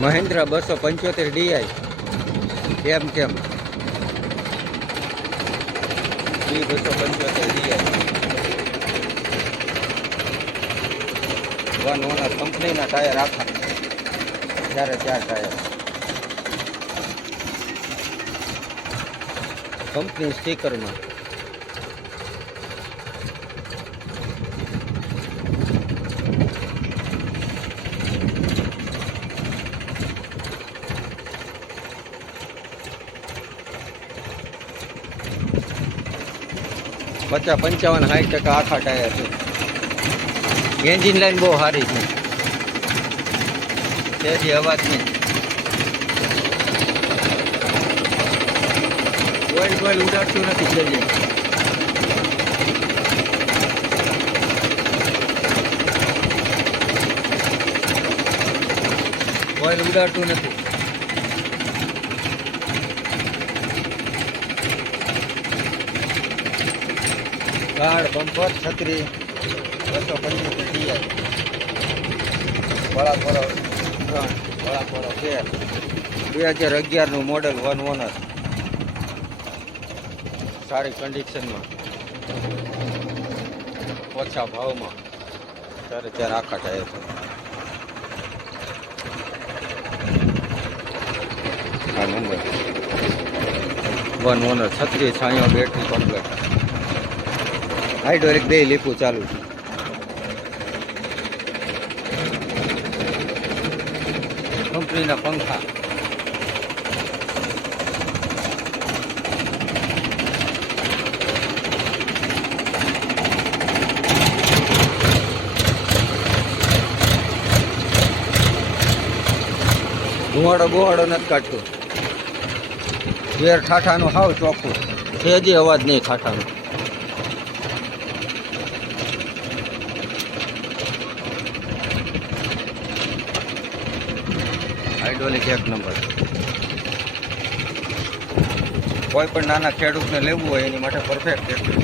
મહેન્દ્ર બસો પંચોતેર ડીઆઈ કેમ કેમ? બી બસો પંચોતેર ડીઆઈ વન ઓનર કંપનીના ટાયર આખા. ત્યારે ચાર ટાયર કંપની સ્ટીકરમાં પચાસ પંચાવન, સાઠ ટકા આખા ટાયર છે. એન્જિન લાઈન બહુ સારી છે. તેથી અવાજ નહીં. ઓઇલ બોઇલ ઉડાડતું નથી જઈએ ઓઇલ ઉડાડતું નથી. કાર્ડ બમ્પર છત્રી, બસો પંચોતેર ડીઆઈ વડાપોળો ત્રણ વડાપોળો બે. બે હજાર અગિયારનું મોડલ વન ઓનર સારી કન્ડિશનમાં ઓછા ભાવમાં. ત્યારે ચાર આખા ટાયર છે. વન ઓનર છત્રી, છાંયો, બેટરી કમ્પ્લેટ હાઇડ્રોલિક બે લીપું ચાલુ. છે કંપનીના પંખા. ધુવાડો બુવાડો નથી કાઢતો. ઘેર ઠાઠાનું હાવ ચોખ્ખું. હજી અવાજ નહીં ઠાઠાનો. હાઇડ્રોલિક એક નંબર. કોઈ પણ નાના ખેડૂતને લેવું હોય એની માટે પરફેક્ટ છે.